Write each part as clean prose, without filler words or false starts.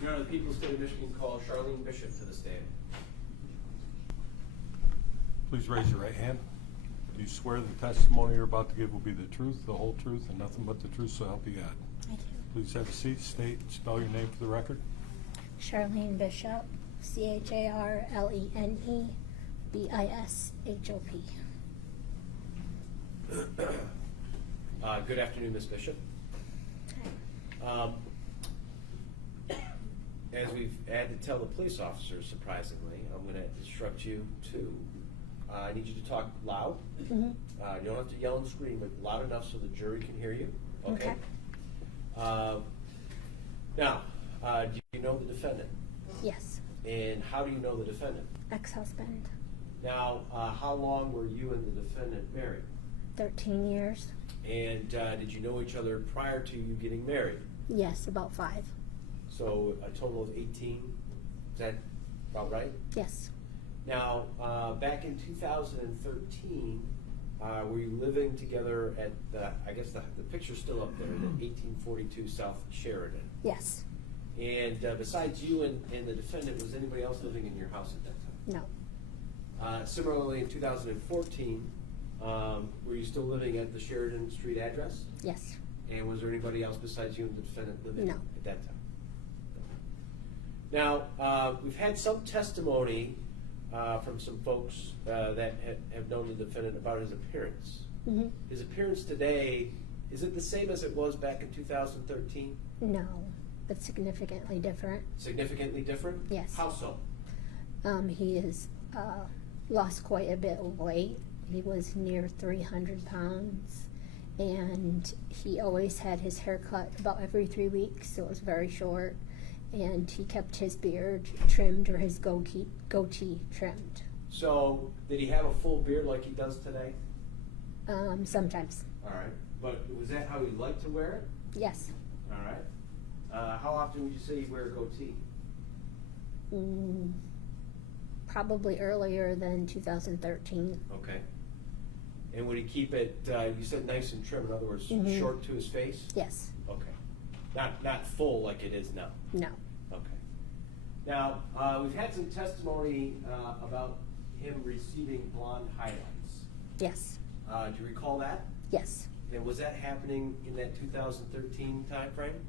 Your Honor, the people of the state of Michigan call Charlene Bishop to the stand. Please raise your right hand. Do you swear the testimony you're about to give will be the truth, the whole truth, and nothing but the truth, so help you God? I do. Please have a seat, state, and spell your name for the record. Charlene Bishop, CHARLENE BISHOP. Good afternoon, Ms. Bishop. As we've had to tell the police officers, surprisingly, I'm going to instruct you to, I need you to talk loud. Mm-hmm. You don't have to yell and scream, but loud enough so the jury can hear you. Okay? Now, do you know the defendant? Yes. And how do you know the defendant? Ex-husband. Now, how long were you and the defendant married? 13 years. And did you know each other prior to you getting married? Yes, about 5. So a total of 18, is that about right? Yes. Now, back in 2013, were you living together at the, I guess the picture's still up there, the 1842 South Sheridan? Yes. And besides you and the defendant, was anybody else living in your house at that time? No. Similarly, in 2014, were you still living at the Sheridan Street address? Yes. And was there anybody else besides you and the defendant living No. at that time? Now, we've had some testimony from some folks that have known the defendant about his appearance. Mm-hmm. His appearance today, is it the same as it was back in 2013? No, but significantly different. Significantly different? Yes. How so? He has lost quite a bit of weight. He was near 300 pounds, and he always had his hair cut about every 3 weeks, so it was very short. And he kept his beard trimmed, or his goatee trimmed. So, did he have a full beard like he does today? Sometimes. All right. But was that how he liked to wear it? Yes. All right. How often would you say you wear a goatee? Probably earlier than 2013. Okay. And would he keep it, you said nice and trim, in other words, Mhm. short to his face? Yes. Okay. Not full like it is now? No. Okay. Now, we've had some testimony about him receiving blonde highlights. Yes. Do you recall that? Yes. And was that happening in that 2013 time frame?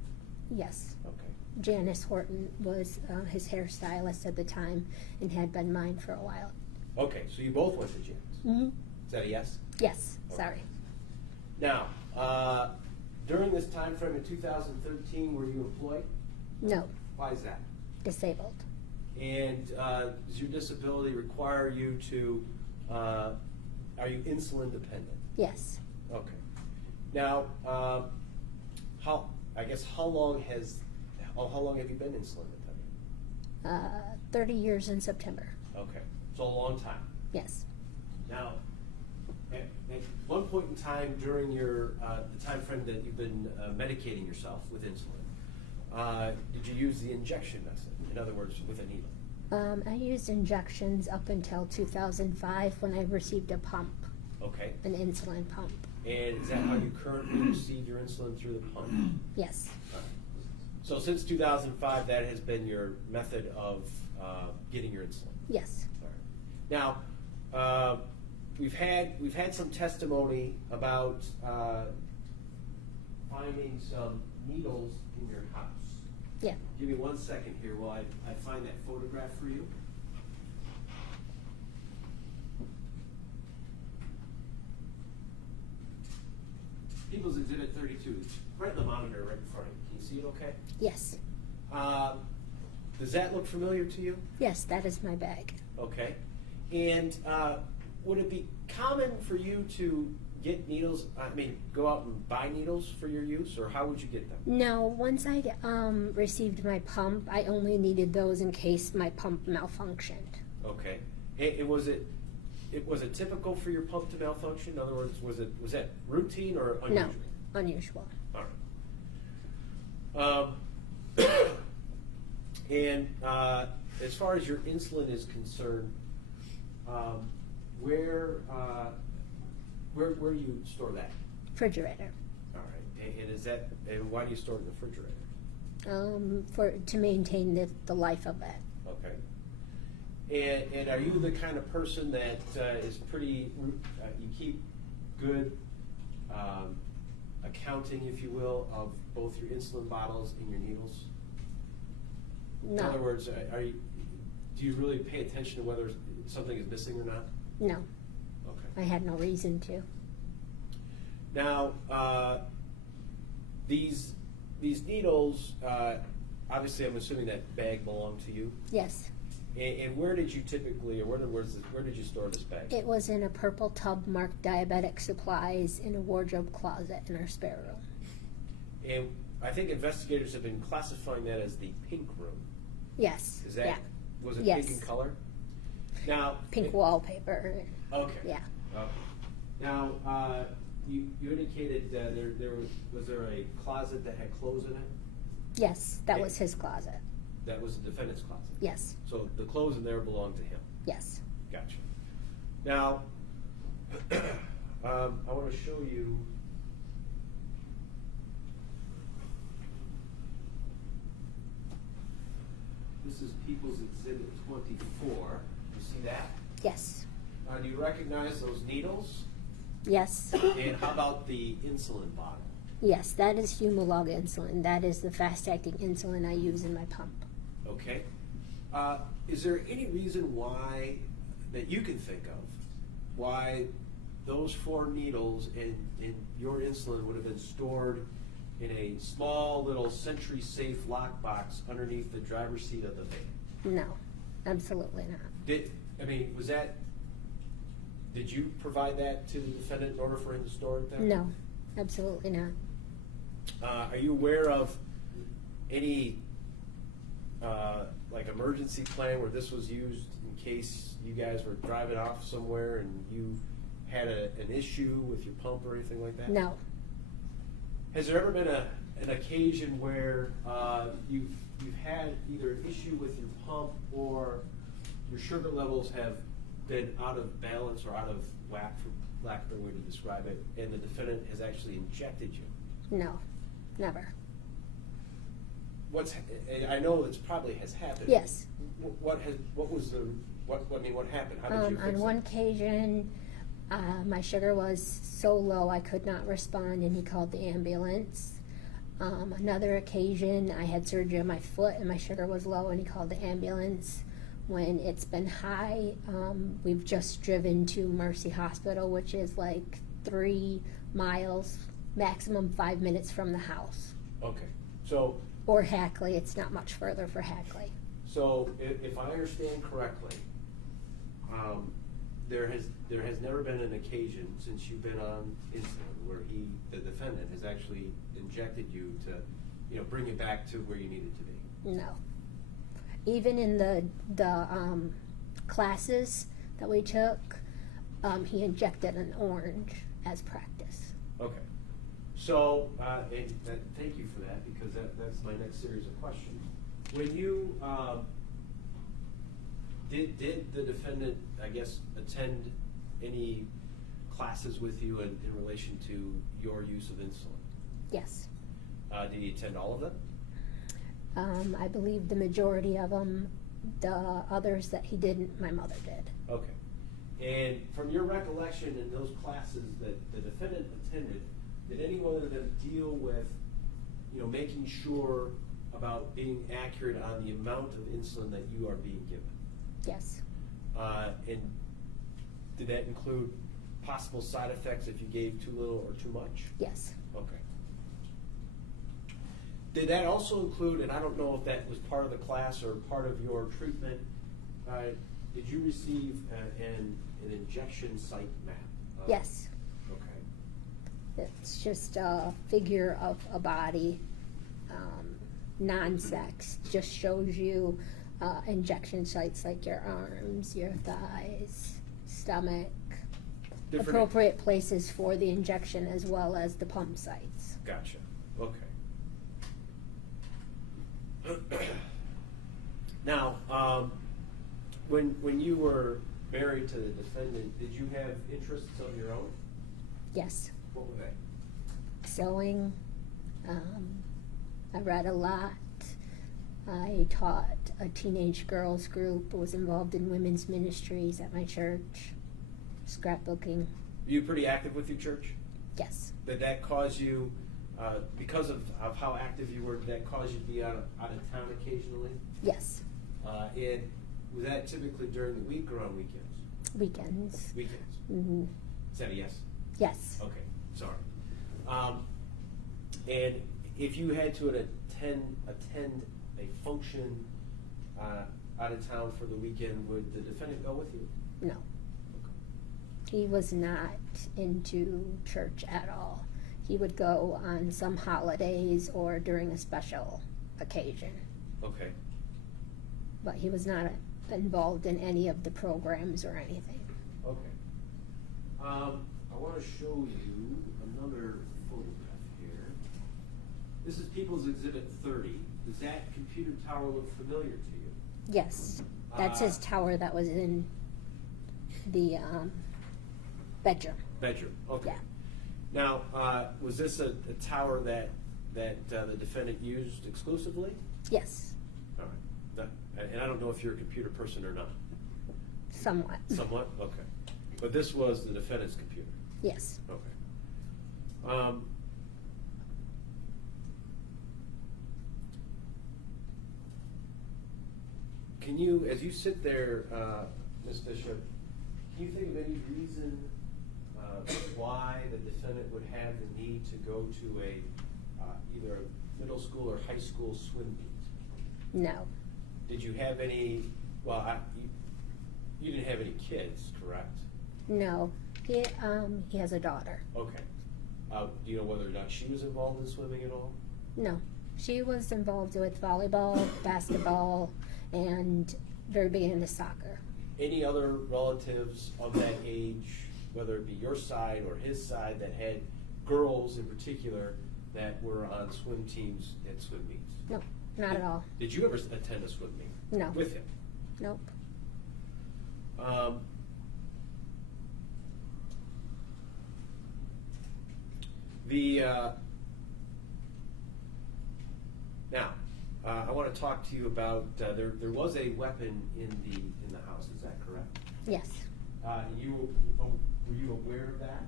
Yes. Okay. Janice Horton was his hairstylist at the time and had been mine for a while. Okay, so you both went to Janice. Mm-hmm. Is that a yes? Yes. Okay. Sorry. Now, during this time frame in 2013, were you employed? No. Why is that? Disabled. And does your disability require you to, are you insulin dependent? Yes. Okay. Now, how long have you been insulin dependent? 30 years in September. Okay, so a long time. Yes. Now, at one point in time during your the time frame that you've been medicating yourself with insulin, did you use the injection method? In other words, with a needle? I used injections up until 2005 when I received a pump, Okay. an insulin pump. And is that how you currently receive your insulin, through the pump? Yes. So since 2005, that has been your method of getting your insulin? Yes. All right. Now, we've had some testimony about finding some needles in your house. Yeah. Give me 1 second here while I find that photograph for you. People's Exhibit 32. It's right in the monitor right in front of you. Can you see it okay? Yes. Does that look familiar to you? Yes, that is my bag. Okay. And would it be common for you to get needles, go out and buy needles for your use, or how would you get them? No, once I received my pump, I only needed those in case my pump malfunctioned. Okay. And was it typical for your pump to malfunction? In other words, was that routine or unusual? No, unusual. All right. And as far as your insulin is concerned, where do you store that? Refrigerator. All right. And why do you store it in the refrigerator? to maintain the life of it. Okay. And are you the kind of person that is pretty, you keep good accounting, if you will, of both your insulin bottles and your needles? In No. other words, do you really pay attention to whether something is missing or not? No, Okay. I had no reason to. Now, these needles, obviously I'm assuming that bag belonged to you. Yes. And where did you typically, or where did you store this bag? It was in a purple tub marked diabetic supplies in a wardrobe closet in our spare room. And I think investigators have been classifying that as the pink room. Yes. Is that, yeah. was it Yes. pink in color? Now. Pink wallpaper. Okay. Yeah. Okay. Now, you indicated that was there a closet that had clothes in it? Yes, that Okay. was his closet. That was the defendant's closet? Yes. So the clothes in there belonged to him? Yes. Gotcha. Now, I want to show you. This is People's Exhibit 24. You see that? Yes. Do you recognize those needles? Yes. And how about the insulin bottle? Yes, that is Humalog insulin. That is the fast-acting insulin I use in my pump. Okay. Is there any reason why, that you can think of, why those 4 needles and your insulin would have been stored in a small little Sentry-safe lockbox underneath the driver's seat of the van? No, absolutely not. Did you provide that to the defendant in order for him to store it there? No, absolutely not. Are you aware of any like emergency plan where this was used in case you guys were driving off somewhere and you had an issue with your pump or anything like that? No. Has there ever been an occasion where you've had either an issue with your pump or your sugar levels have been out of balance or out of whack, for lack of a way to describe it, and the defendant has actually injected you? No, never. I know it probably has happened. Yes. What happened? How did you fix On it? one occasion, my sugar was so low I could not respond, and he called the ambulance. Another occasion, I had surgery on my foot, and my sugar was low, and he called the ambulance. When it's been high, we've just driven to Mercy Hospital, which is like 3 miles, maximum 5 minutes from the house. Okay. So, Or Hackley, it's not much further for Hackley. So if I understand correctly, there has never been an occasion since you've been on insulin where the defendant has actually injected you to, bring you back to where you needed to be. No. Even in the classes that we took, he injected an orange as practice. Okay. So, thank you for that, because that's my next series of questions. When you did the defendant, I guess, attend any classes with you in relation to your use of insulin? Yes. Did he attend all of them? I believe the majority of them. The others that he didn't, my mother did. Okay. And from your recollection in those classes that the defendant attended, did any one of them deal with, making sure about being accurate on the amount of insulin that you are being given? Yes. And did that include possible side effects if you gave too little or too much? Yes. Okay. Did that also include, and I don't know if that was part of the class or part of your treatment, did you receive an injection site map? Yes. Okay. It's just a figure of a body, non-sex, just shows you injection sites like your arms, your thighs, stomach, appropriate places for the injection as well as the pump sites. Gotcha. Okay. Now, when you were married to the defendant, did you have interests of your own? Yes. What were they? Sewing. I read a lot. I taught a teenage girls group, was involved in women's ministries at my church, scrapbooking. Were you pretty active with your church? Yes. Did that cause you, because of how active you were, did that cause you to be out of town occasionally? Yes. And was that typically during the week or on weekends? Weekends. Weekends. Mm-hmm. Is that a yes? Yes. Okay, sorry. And if you had to attend a function out of town for the weekend, would the defendant go with you? No. He was not into church at all. He would go on some holidays or during a special occasion, Okay. but he was not involved in any of the programs or anything. Okay. I want to show you another photograph here. This is People's Exhibit 30. Does that computer tower look familiar to you? Yes, that's his tower that was in the bedroom. Bedroom, okay. Yeah. Now, was this a tower that the defendant used exclusively? Yes, All right. And I don't know if you're a computer person or not. somewhat. Somewhat? Okay. But this was the defendant's computer? Yes. Okay. Can you, as you sit there, Ms. Bishop, can you think of any reason why the defendant would have the need to go to either a middle school or high school swim meet? No. Did you have any, you didn't have any kids, correct? No. He has a daughter. Okay. Do you know whether or not she was involved in swimming at all? No. She was involved with volleyball, basketball, and very big into soccer. Any other relatives of that age, whether it be your side or his side, that had girls in particular that were on swim teams at swim meets? No, not at all. Did you ever attend a swim meet? No. With him? Nope. Now, I want to talk to you about there was a weapon in the house. Is that correct? Yes. Were you aware of that?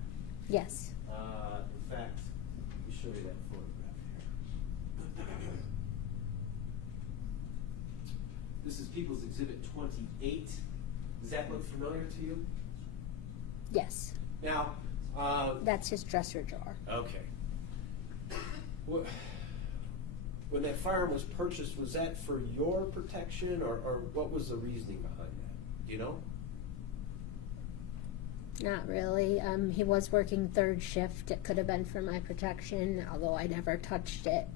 Yes. In fact, let me show you that photograph here. This is People's Exhibit 28. Does that look familiar to you? Yes. Now, That's his dresser drawer. okay. When that firearm was purchased, was that for your protection, or what was the reasoning behind that? Do you know? Not really. He was working third shift. It could have been for my protection, although I never touched it.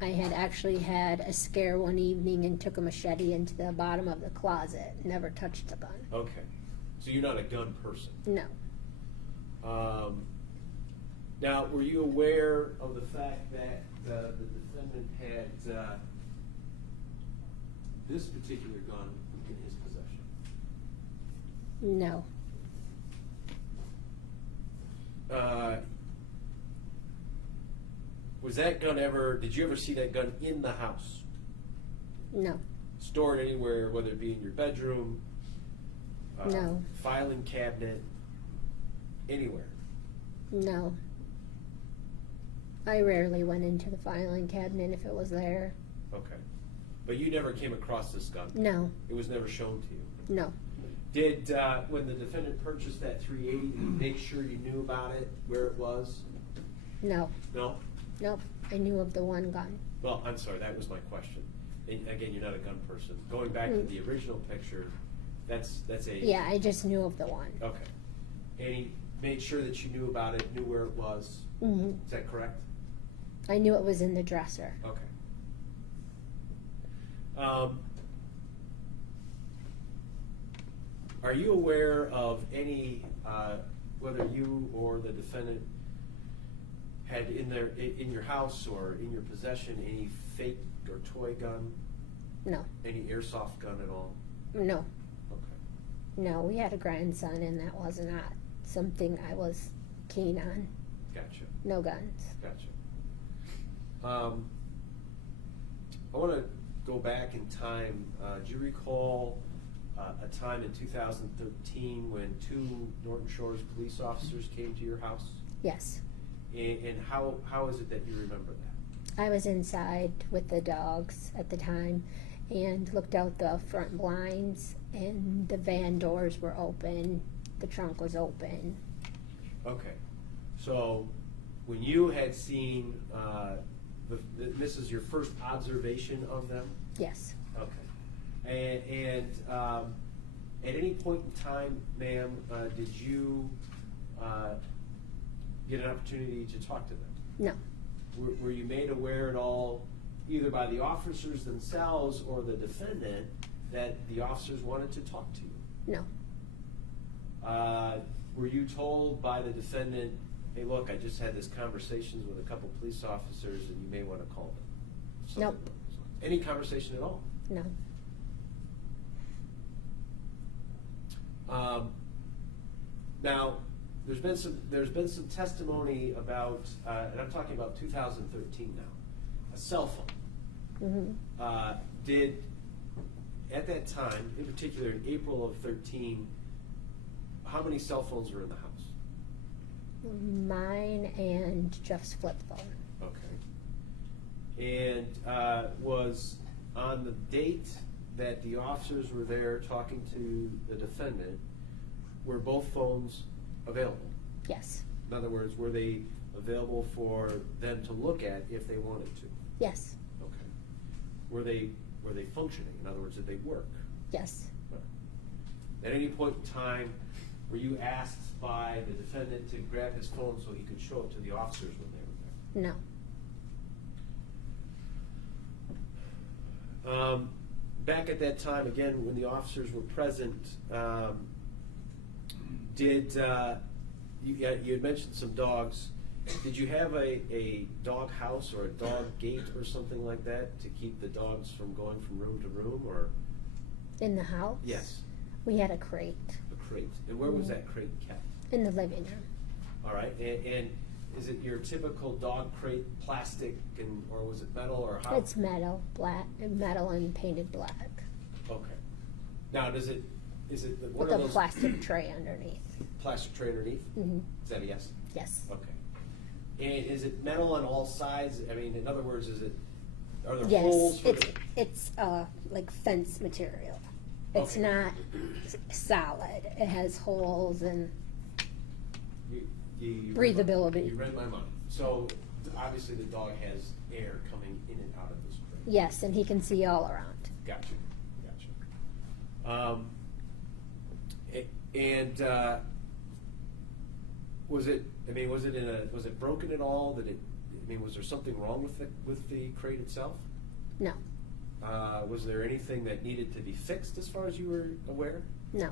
I had actually had a scare one evening and took a machete into the bottom of the closet. Never touched the gun. Okay. So you're not a gun person? No. Now, were you aware of the fact that the defendant had this particular gun in his possession? No. Was that gun did you ever see that gun in the house? No. Stored anywhere, whether it be in your bedroom? No. Filing cabinet? Anywhere? No. I rarely went into the filing cabinet if it was there. Okay. But you never came across this gun? No. It was never shown to you? No. Did, when the defendant purchased that .380, did he make sure you knew about it, where it was? No. No? Nope. I knew of the one gun. Well, I'm sorry, that was my question. And again, you're not a gun person. Going back to the original picture, that's a... Yeah, I just knew of the one. Okay. And he made sure that you knew about it, knew where it was? Mm-hmm. Is that correct? I knew it was in the dresser. Okay. Are you aware of any, whether you or the defendant had in your house or in your possession any fake or toy gun? No. Any airsoft gun at all? No. Okay. No, we had a grandson and that was not something I was keen on. Gotcha. No guns. Gotcha. I want to go back in time, do you recall a time in 2013 when 2 Norton Shores police officers came to your house? Yes. And how is it that you remember that? I was inside with the dogs at the time and looked out the front blinds, and the van doors were open, the trunk was open. Okay, so when you had seen, this is your first observation of them? Yes. Okay. And at any point in time, ma'am, did you get an opportunity to talk to them? No. Were you made aware at all, either by the officers themselves or the defendant, that the officers wanted to talk to you? No. Were you told by the defendant, hey, look, I just had this conversations with a couple police officers and you may want to call them? Something Nope. along those lines. Any conversation at all? No. Now, there's been some testimony about, and I'm talking about 2013 now, a cell phone. Mm-hmm. Did, at that time, in particular in April of 13, how many cell phones were in the house? Mine and Jeff's flip phone. Okay. And was on the date that the officers were there talking to the defendant, were both phones available? Yes. In other words, were they available for them to look at if they wanted to? Yes. Okay. Were they functioning? In other words, did they work? Yes. At any point in time, were you asked by the defendant to grab his phone so he could show it to the officers when they were there? No. Back at that time, again, when the officers were present, you had mentioned some dogs. Did you have a dog house or a dog gate or something like that to keep the dogs from going from room to room, or? In the house? Yes, We had a crate a crate. And where was that crate kept? in the living room. All right, and is it your typical dog crate, plastic, or was it metal, or how? It's metal, metal and painted black, Okay. Now, is it one with of a those plastic tray underneath. plastic tray underneath? Mm-hmm. Is that a yes? Yes. Okay. And is it metal on all sides? I mean, in other words, are there Yes, holes for it's like fence material. It's Okay. not solid. It has holes and you breathability. You read my mind. So obviously the dog has air coming in and out of this crate. yes, and he can see all around. Gotcha. And was it broken at all? Was there something wrong with the crate itself? No, Was there anything that needed to be fixed as far as you were aware? no,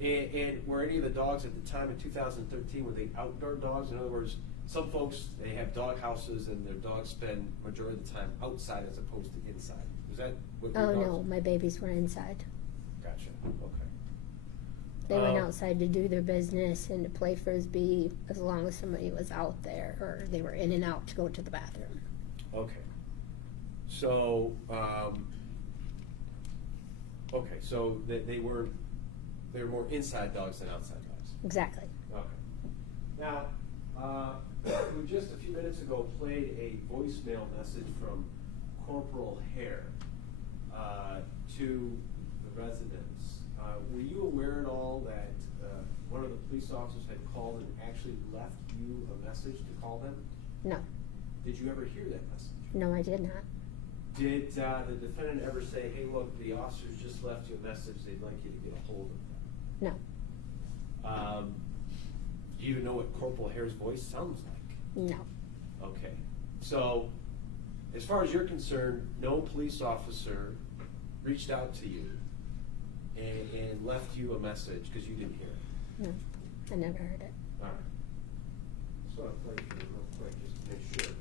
And were any of the dogs at the time in 2013, were they outdoor dogs? In other words, some folks, they have dog houses and their dogs spend majority of the time outside as opposed to inside. Was that what your oh dogs? no, my babies were inside. Gotcha, okay. They went outside to do their business and to play frisbee as long as somebody was out there, or they were in and out to go to the bathroom. Okay. So, they were more inside dogs than outside dogs. Exactly. Okay. Now, we just a few minutes ago played a voicemail message from Corporal Hare to the residents. Were you aware at all that one of the police officers had called and actually left you a message to call them? No, Did you ever hear that message? no, I did not. Did the defendant ever say, hey, look, the officers just left you a message, they'd like you to get a hold of them? No, Do you even know what Corporal Hare's voice sounds like? no, Okay, so as far as you're concerned, no police officer reached out to you and left you a message because you didn't hear it? no, I never heard it. All right. Just want to play for you real quick just to make sure.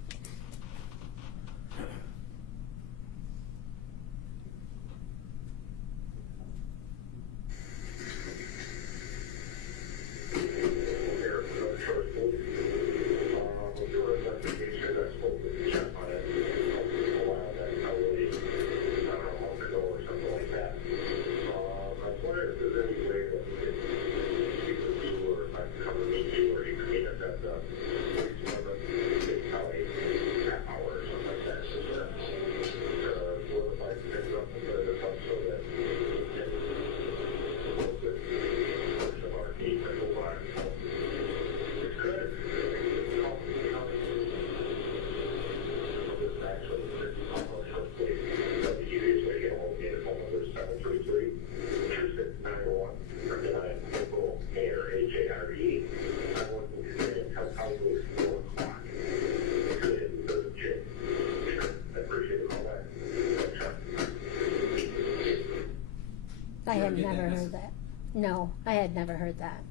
get never that heard message? that. No, I had never heard that.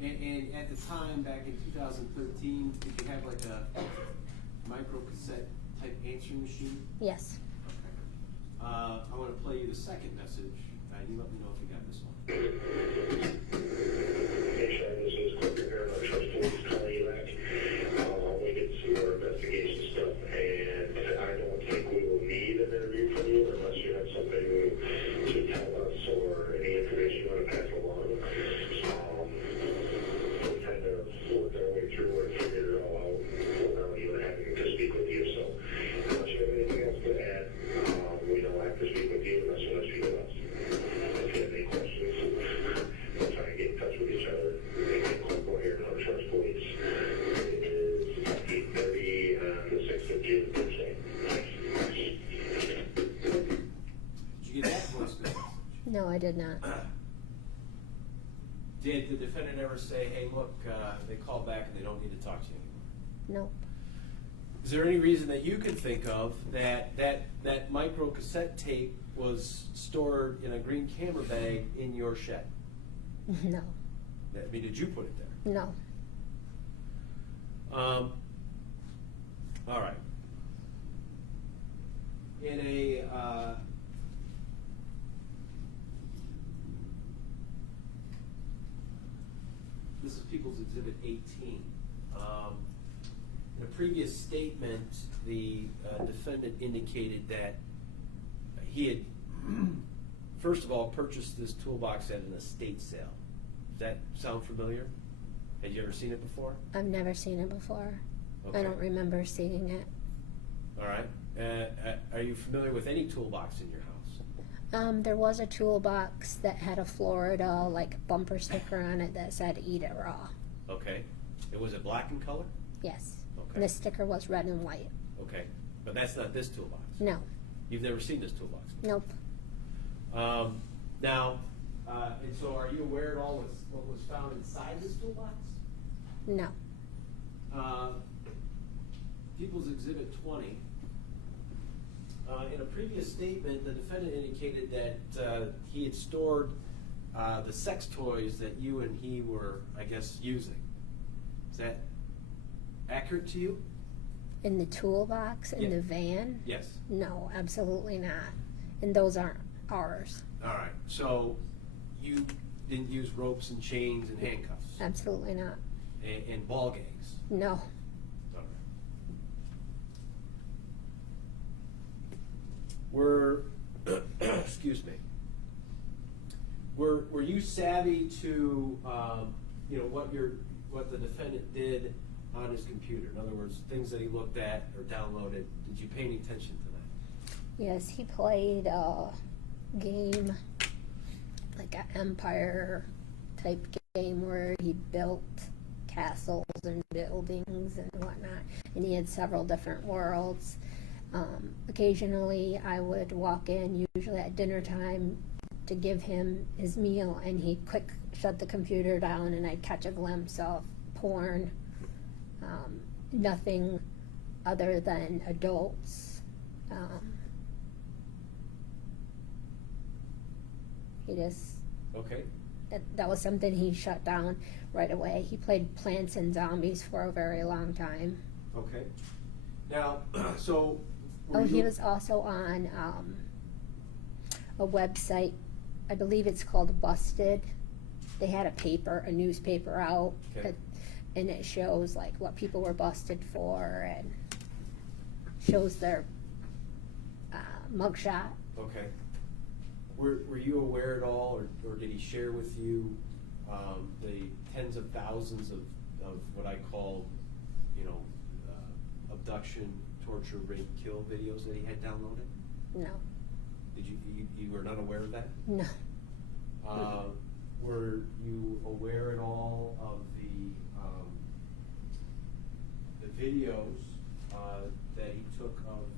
And at the time, back in 2013, did you have like a micro cassette type answering machine? Yes. I want to play you the second message. You let me know if you got this one. Hey, Sean, this is Clifford here. I'm Trust Police calling you back. We did some more investigation stuff, and I don't think we will need an interview from you unless you have something to tell us or any information you want to pass along. We kind of worked our way through and figured it all out. Well, now you having to speak with you, so unless you have anything else to add, we don't have to speak with you unless you want to speak with us. If you have any questions, we'll try and get in touch with each other. Corporal here in Hunter Sheriff's Police. It is 8:30 on the 6th of June, Thursday. Did you get that voice message? No, I did not. Did the defendant ever say, hey, look, they called back and they don't need to talk to you anymore? Nope. Is there any reason that you can think of that micro cassette tape was stored in a green camera bag in your shed? No. I mean, did you put it there? No. All right. In a this is People's Exhibit 18. In a previous statement, the defendant indicated that he had, first of all, purchased this toolbox at an estate sale. Does that sound familiar? Had you ever seen it before? I've never seen it before. Okay. I don't remember seeing it. All right. Are you familiar with any toolbox in your house? There was a toolbox that had a Florida like bumper sticker on it that said "Eat it raw." Okay. Was it black in color? Yes. Okay. And the sticker was red and white. Okay. But that's not this toolbox. No. You've never seen this toolbox. Nope. Now, and so are you aware at all what was found inside this toolbox? No. People's Exhibit 20. In a previous statement, the defendant indicated that he had stored the sex toys that you and he were, I guess, using. Is that accurate to you? In the toolbox in Yeah. the van? Yes. No, absolutely not. And those aren't ours. All right. So you didn't use ropes and chains and handcuffs Absolutely not. and ball gags. No. All right. Excuse me. Were you savvy to what the defendant did on his computer? In other words, things that he looked at or downloaded. Did you pay any attention to that? Yes, he played a game, like an Empire type game where he built castles and buildings and whatnot, and he had several different worlds. Occasionally I would walk in, usually at dinner time, to give him his meal, and he'd quick shut the computer down and I'd catch a glimpse of porn. Nothing other than adults. He just, Okay. that was something he shut down right away. He played Plants and Zombies for a very long time. Okay. Now, so. Oh, he was also on a website, I believe it's called Busted. They had a newspaper out, Okay. and it shows like what people were busted for and shows their mugshot. Okay. Were you aware at all, or did he share with you the tens of thousands of what I call, abduction, torture, rape, kill videos that he had downloaded? No. Did you were not aware of that? No. Were you aware at all of the videos that he took of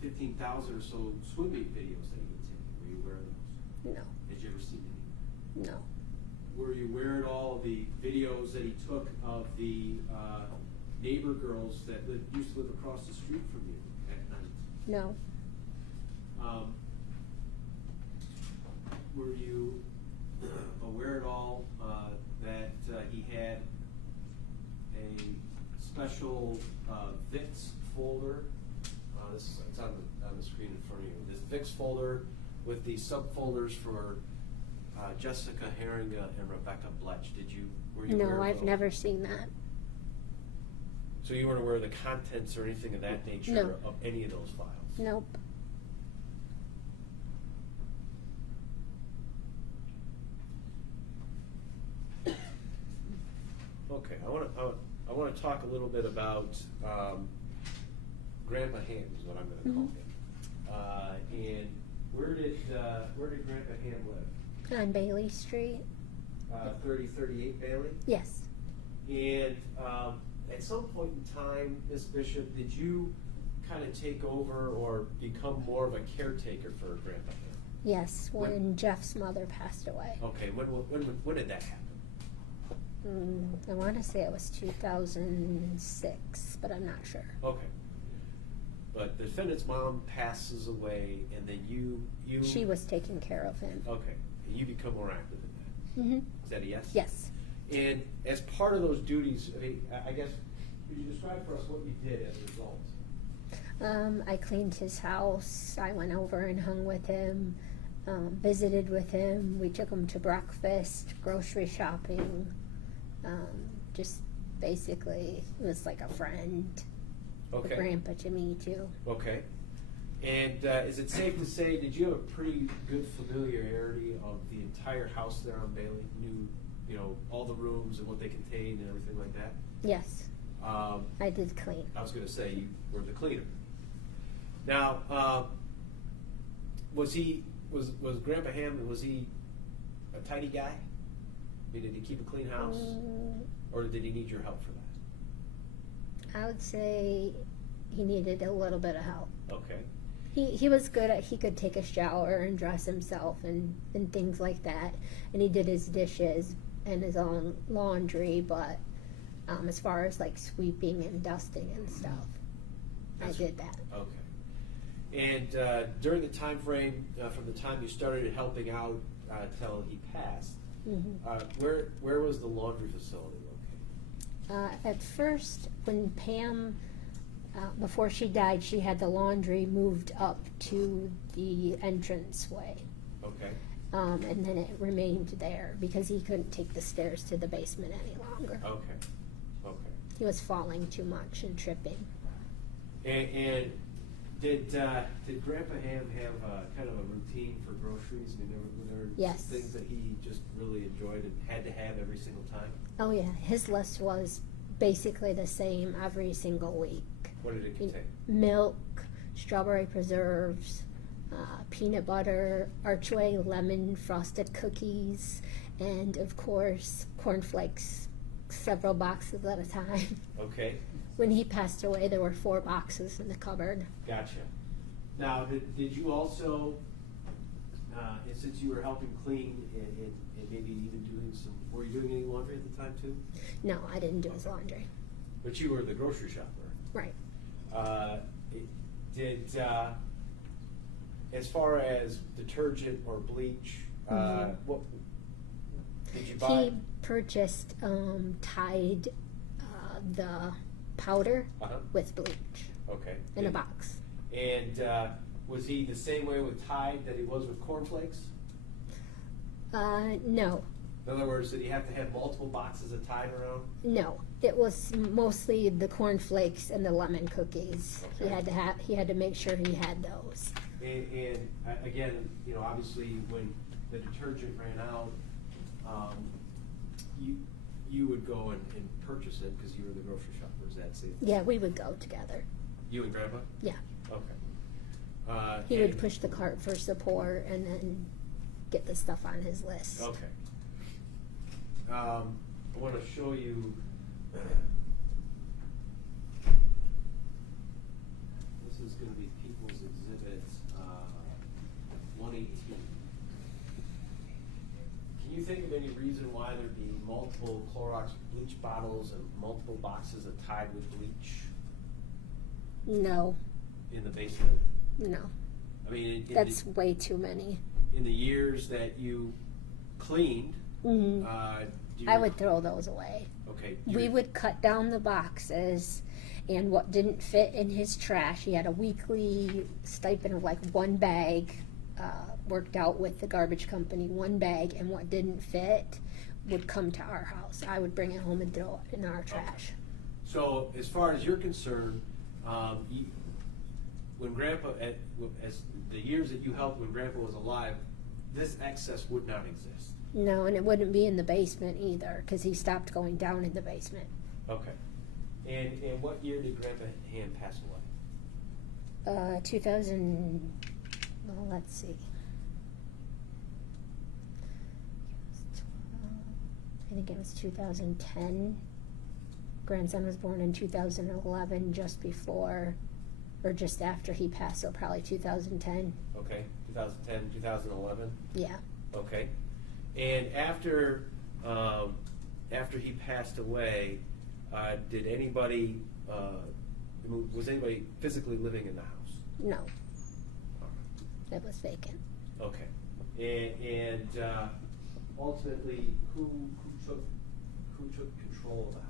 15,000 or so swim meet videos that he had taken? Were you aware of those? No. Had you ever seen any? No. Were you aware at all of the videos that he took of the neighbor girls that used to live across the street from you at night? No. were you aware at all that he had a special VIX folder? It's on the screen in front of you. This VIX folder with the subfolders for Jessica Heeringa and Rebecca Bletch. Were you aware No, of I've those? never seen that. So you weren't aware of the contents or anything of that nature No. of any of those files? Nope. Okay, I want to talk a little bit about Grandpa Ham is what I'm going to call him. And where did Grandpa Ham live? On Bailey Street? 3038 Bailey? Yes. And at some point in time, Miss Bishop, did you kind of take over or become more of a caretaker for Grandpa Ham? Yes, when When- Jeff's mother passed away. Okay, when did that happen? I want to say it was 2006, but I'm not sure. Okay. But the defendant's mom passes away, and then you. She was taking care of him. Okay, and you become more active in that. Mm-hmm. Is that a yes? Yes. And as part of those duties, I guess, could you describe for us what you did as a result? I cleaned his house. I went over and hung with him, visited with him. We took him to breakfast, grocery shopping. Just basically, it was like a friend. Okay. A grandpa to me too. Okay. And is it safe to say, did you have a pretty good familiarity of the entire house there on Bailey? Knew, all the rooms and what they contained and everything like that? Yes, I did clean. I was going to say you were the cleaner. Now, was Grandpa Ham, was he a tidy guy? I mean, did he keep a clean house? Or did he need your help for that? I would say he needed a little bit of help. Okay. He was good at, he could take a shower and dress himself and things like that. And he did his dishes and his own laundry, but as far as like sweeping and dusting and stuff, I did that. Okay. And during the time frame, from the time you started helping out till he passed, where was the laundry facility located? At first, when Pam, before she died, she had the laundry moved up to the entranceway. Okay. And then it remained there because he couldn't take the stairs to the basement any longer. Okay. Okay. He was falling too much and tripping. And did Grandpa Ham have kind of a routine for groceries? I mean, were there Yes. things that he just really enjoyed and had to have every single time? Oh yeah, his list was basically the same every single week. What did it contain? Milk, strawberry preserves, peanut butter, Archway lemon frosted cookies, and of course cornflakes, several boxes at a time. Okay. When he passed away, there were 4 boxes in the cupboard. Gotcha. Now, did you also, and since you were helping clean and maybe even doing were you doing any laundry at the time too? No, I didn't do his laundry. But you were the grocery shopper. Right. As far as detergent or bleach, what did you buy? He purchased Tide, the powder with bleach Okay. in a box. And was he the same way with Tide that he was with cornflakes? No. In other words, did he have to have multiple boxes of Tide around? No, it was mostly the cornflakes and the lemon cookies. Okay. He had to make sure he had those. And again, obviously when the detergent ran out, you would go and purchase it because you were the grocery shopper. Is that safe? Yeah, we would go together. You and Grandpa? Yeah. Okay. He would push the cart for support and then get the stuff on his list. Okay. I want to show you. This is going to be People's Exhibit 118. Can you think of any reason why there'd be multiple Clorox bleach bottles and multiple boxes of Tide with bleach No, in the basement? no. I mean, That's way too many. in the years that you cleaned, Mhm. do you I would throw those away. Okay. We would cut down the boxes, and what didn't fit in his trash, he had a weekly stipend of like one bag, worked out with the garbage company, one bag, and what didn't fit would come to our house. I would bring it home and throw it in our trash. So as far as you're concerned, when Grandpa, as the years that you helped when Grandpa was alive, this excess would not exist. No, and it wouldn't be in the basement either, because he stopped going down in the basement. Okay. And what year did Grandpa Hand pass away? 2000, well, let's see. I think it was 2010. Grandson was born in 2011, just before, or just after he passed, so probably 2010. Okay, 2010, 2011? Yeah. Okay. And after he passed away, did anybody, was anybody physically living in the house? No, All right. it was vacant. Okay. And ultimately, who took control of the house?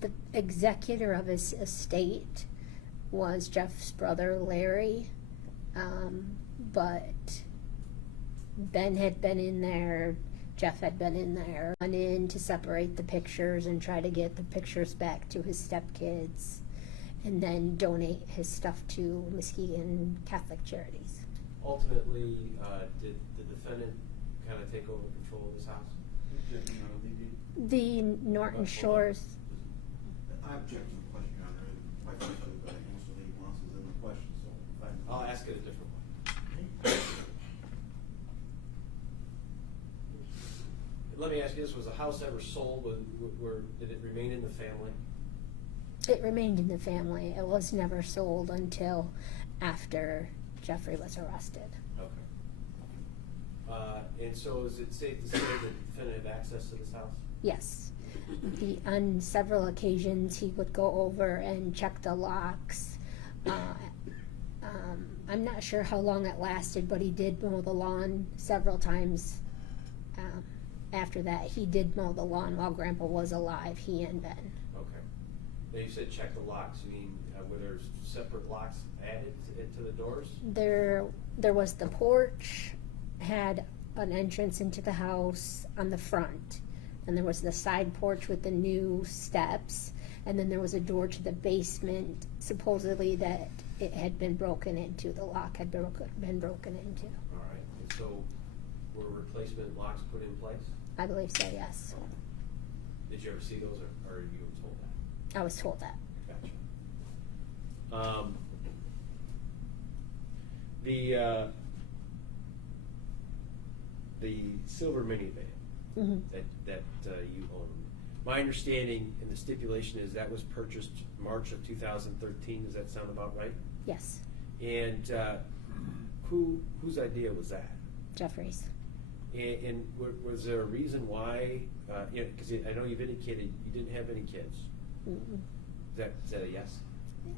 The executor of his estate was Jeff's brother, Larry, but Ben had been in there, Jeff had been in there, went in to separate the pictures and try to get the pictures back to his stepkids, and then donate his stuff to Muskegon Catholic Charities. Ultimately, did the defendant kind of take over control of this house? The Norton Shores, I object to the question, Your Honor. Quite frankly, but I answer the answers in the question, so if I- I'll ask it a different way. Let me ask you this, was the house ever sold? Did it remain in the family? it remained in the family. It was never sold until after Jeffrey was arrested. Okay. And so is it safe to say that the defendant had access to this house? Yes. On several occasions, he would go over and check the locks. I'm not sure how long it lasted, but he did mow the lawn several times. After that, he did mow the lawn while Grandpa was alive, he and Ben. Okay. Now you said check the locks. You mean were there separate locks added to the doors? There was the porch, had an entrance into the house on the front, and there was the side porch with the new steps, and then there was a door to the basement, supposedly that it had been broken into, the lock had been broken into. All right. And so were replacement locks put in place? I believe so, yes. Did you ever see those, or you were told that? I was told that. Gotcha. The silver minivan Mhm. that you own. My understanding in the stipulation is that was purchased March of 2013. Does that sound about right? Yes, And whose idea was that? Jeffrey's. And was there a reason why? Because I know you've indicated you didn't have any kids. Mm-mm. Is that a yes?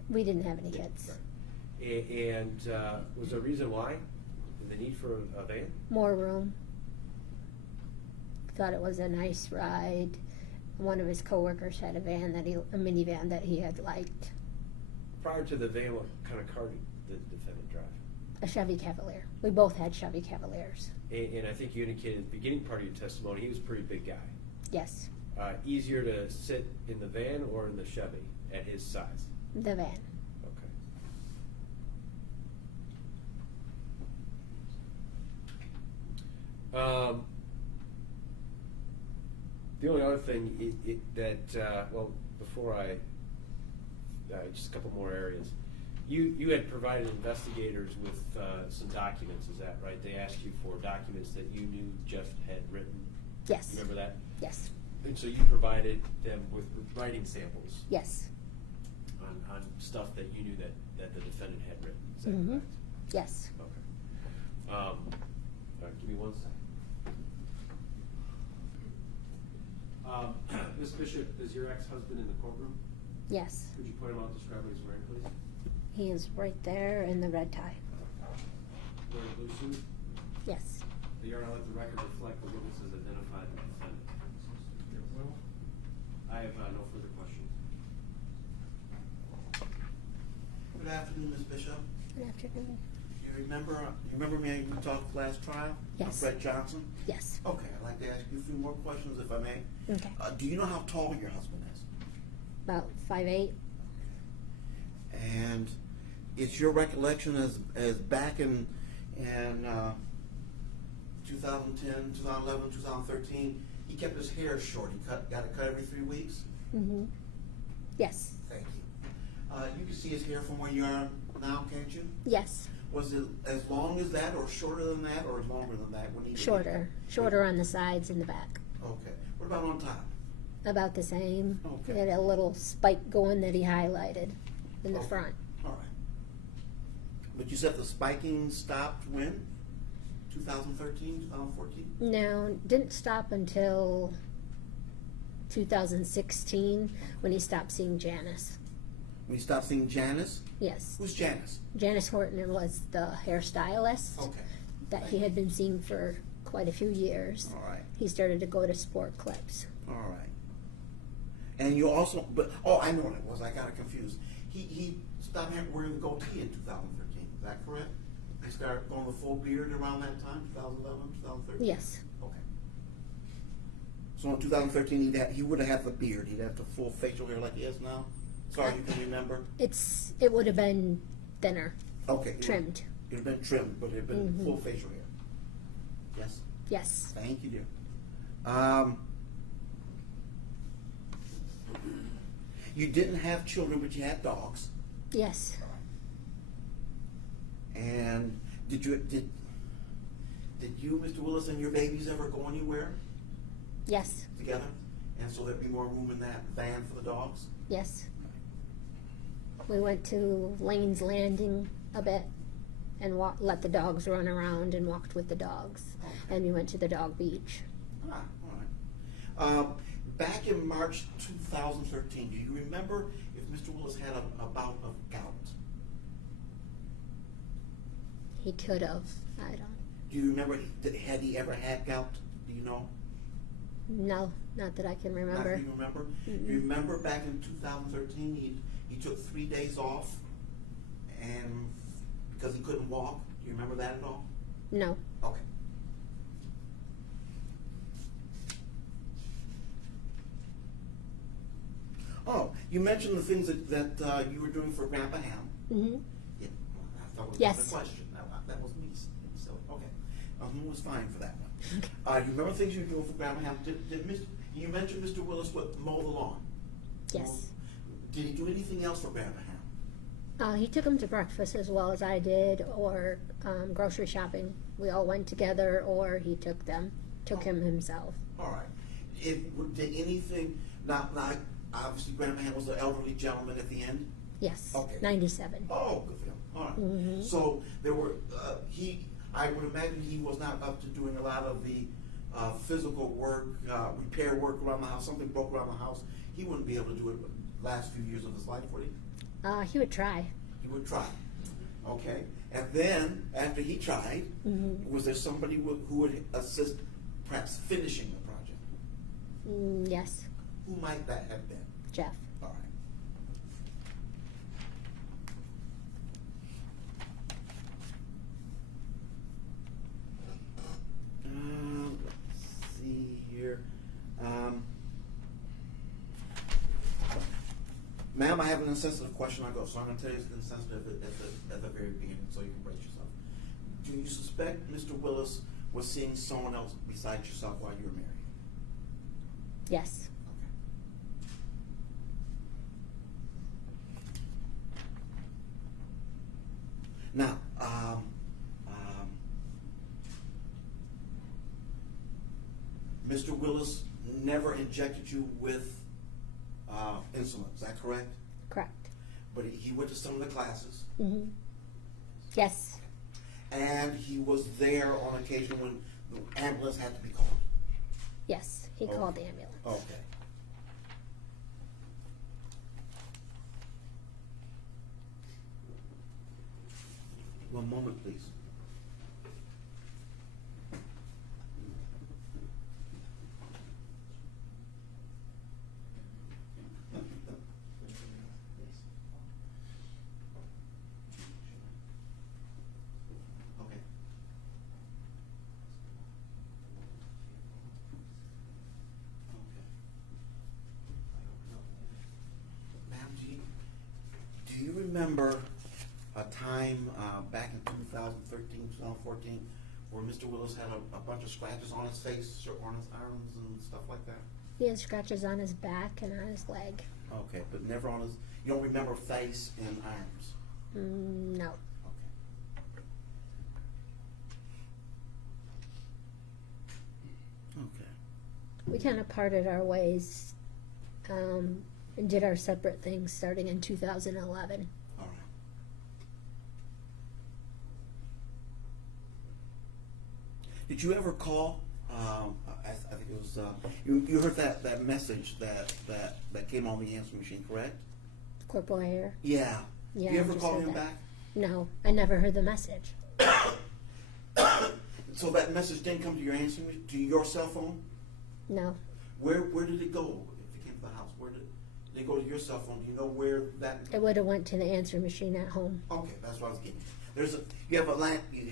We didn't have any kids. Right. And was there a reason why? The need for a van? More room. Thought it was a nice ride. One of his coworkers had a minivan that he had liked. Prior to the van, what kind of car did the defendant drive? A Chevy Cavalier. We both had Chevy Cavaliers. And I think you indicated at the beginning part of your testimony, he was a pretty big guy. Yes, Easier to sit in the van or in the Chevy at his size? the van. Okay. The only other thing before just a couple more areas. You had provided investigators with some documents, is that right? They asked you for documents that you knew Jeff had written. Yes. You remember that? Yes. And so you provided them with writing samples Yes. on stuff that you knew that the defendant had written. Is that Mhm. correct? Yes. Okay. All right, give me 1 second. Ms. Bishop, is your ex-husband in the courtroom? Yes. Could you point him out, describe what he's wearing, please? He is right there in the red tie. wearing a blue suit? Yes. Your Honor, let the record reflect the witnesses identified the defendant. I have no further questions. Good afternoon, Ms. Bishop. Good afternoon. You remember me, we talked last trial? Yes. Fred Johnson? Yes. Okay, I'd like to ask you a few more questions if I may. Okay. Do you know how tall your husband is? About 5'8". And it's your recollection as back in 2010, 2011, 2013, he kept his hair short. He got it cut every 3 weeks? Mm-hmm. Yes. Thank you. You can see his hair from where you are now, can't you? Yes. Was it as long as that, or shorter than that, or longer than that? When he Shorter. Shorter on the sides and the back. Okay. What about on top? About the same. Okay. He had a little spike going that he highlighted in the Okay. front. All right. But you said the spiking stopped when? 2013, 2014? No, didn't stop until 2016 when he stopped seeing Janice. When you stopped seeing Janice? Yes. Who's Janice? Janice Horton was the hairstylist Okay. that he had been seeing for quite a few years. All right. He started to go to sport clips. All right. And you also, I know what it was. I got it confused. He stopped wearing the goatee in 2013. Is that correct? He started going the full beard around that time, 2011, 2013? Yes. Okay. So in 2013, he would have had the beard. He'd have the full facial hair like he has now? Sorry, you can remember? It would have been thinner, Okay. trimmed. It would have been trimmed, but it would have been Mhm. full facial hair. Yes? Yes. Thank you, dear. You didn't have children, but you had dogs. Yes. And did you, Mr. Willis, and your babies ever go anywhere Yes. together? And so there'd be more room in that van for the dogs? Yes. We went to Lane's Landing a bit and let the dogs run around and walked with the dogs. Okay. And we went to the dog beach. Ah, all right. Back in March 2013, do you remember if Mr. Willis had a bout of gout? He could have. I don't. Do you remember, had he ever had gout? Do you know? No, not that I can Not remember. that you remember? Mm-mm. You remember back in 2013, he took 3 days off, and because he couldn't walk. Do you remember that at all? No. Okay. Oh, you mentioned the things that you were doing for Grandpa Ham. Mm-hmm. Yeah, well, I thought it was Yes. a question. That was me. So, okay. It was fine for that one. You remember things you were doing for Grandpa Ham? You mentioned Mr. Willis would mow the lawn. Yes. Did he do anything else for Grandpa Ham? He took him to breakfast as well as I did, or grocery shopping. We all went together, or he took him himself. All right. Did anything, not obviously Grandpa Ham was an elderly gentleman at the end? Yes. Okay. 97. Oh, good for him. All right. Mhm. So there were, I would imagine he was not up to doing a lot of the physical work, repair work around the house. Something broke around the house. He wouldn't be able to do it the last few years of his life, would he? He would try. He would try. Okay. And then, after he tried, Mhm. was there somebody who would assist perhaps finishing the project? Yes. Who might that have been? Jeff. All right. Let's see here. Ma'am, I have an insensitive question. So I'm going to tell you it's insensitive at the very beginning, so you can brace yourself. Do you suspect Mr. Willis was seeing someone else besides yourself while you were married? Yes. Okay. Now, Mr. Willis never injected you with insulin, is that correct? Correct. But he went to some of the classes, Mm-hmm. Yes. and he was there on occasion when the ambulance had to be called. Yes. He called the ambulance. Okay. One moment, please. remember a time back in 2013, 2014, where Mr. Willis had a bunch of scratches on his face or on his arms and stuff like that? He has scratches on his back and on his leg. Okay, but never on his, you don't remember face and arms? No. Okay. Okay. We kind of parted our ways and did our separate things starting in 2011. All right. Did you ever call? I think it was you heard that message that came on the answering machine, correct? Corporal Hare? Yeah. Yeah, Did you I ever just call heard him that. back? No, I never heard the message. So that message didn't come to your answering to your cell phone? No. Where did it go? If it came to the house, where did it go to your cell phone? Do you know where that? It would have went to the answer machine at home. Okay, that's what I was getting. You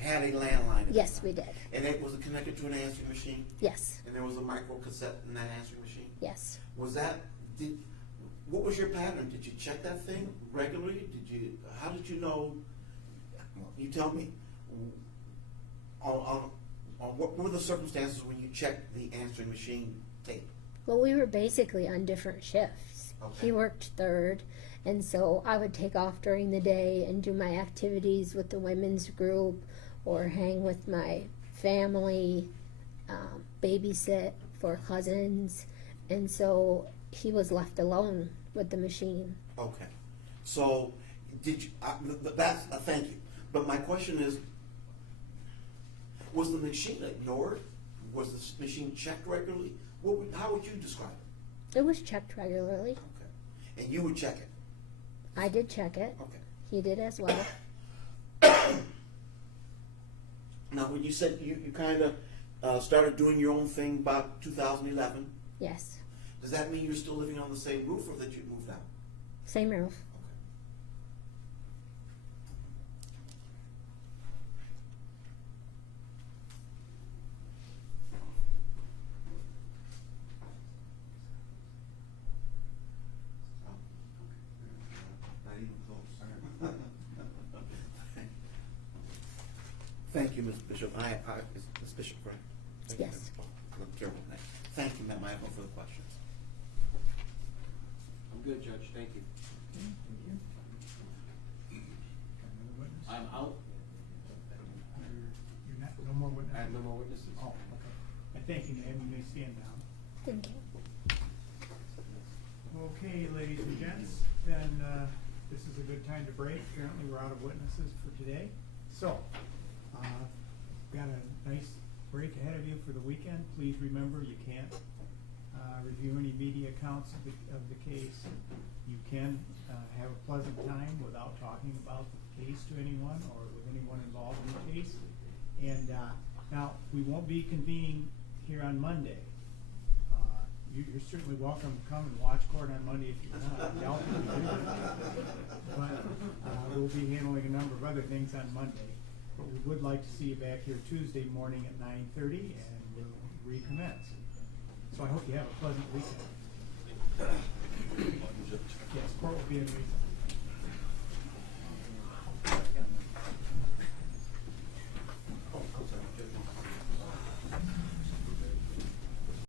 had a landline. at Yes, the we time. did. And it was connected to an answering machine, Yes. and there was a micro cassette in that answering machine. Yes. What was your pattern? Did you check that thing regularly? How did you know? You tell me. On what were the circumstances when you checked the answering machine tape? Well, we were basically on different shifts. Okay. He worked third, and so I would take off during the day and do my activities with the women's group or hang with my family, babysit for cousins, and so he was left alone with the machine. Okay. So, did you? Thank you. But my question is, was the machine ignored? Was the machine checked regularly? How would you describe it? It was checked regularly. Okay. And you would check it? I did check it. Okay. He did as well. Now, when you said you kind of started doing your own thing about 2011, Yes. does that mean you're still living on the same roof or that you moved out? Same roof. Okay. Not even close. Thank you, Ms. Bishop. Ms. Bishop, correct? Yes. Careful. Thank you, ma'am. I have no further questions. I'm good, Judge, thank you. I'm out. You're not, no more witnesses? I have no more witnesses. Oh, okay. I thank you, ma'am. You may stand down. Thank you. Okay, ladies and gents, then this is a good time to break. Apparently, we're out of witnesses for today. So, got a nice break ahead of you for the weekend. Please remember, you can't review any media accounts of the case. You can have a pleasant time without talking about the case to anyone or with anyone involved in the case. And now, we won't be convening here on Monday. You're certainly welcome to come and watch court on Monday if you want. I doubt you do. But we'll be handling a number of other things on Monday. But we would like to see you back here Tuesday morning at 9:30, and we'll recommence. So I hope you have a pleasant weekend. Yes, court will be in recess.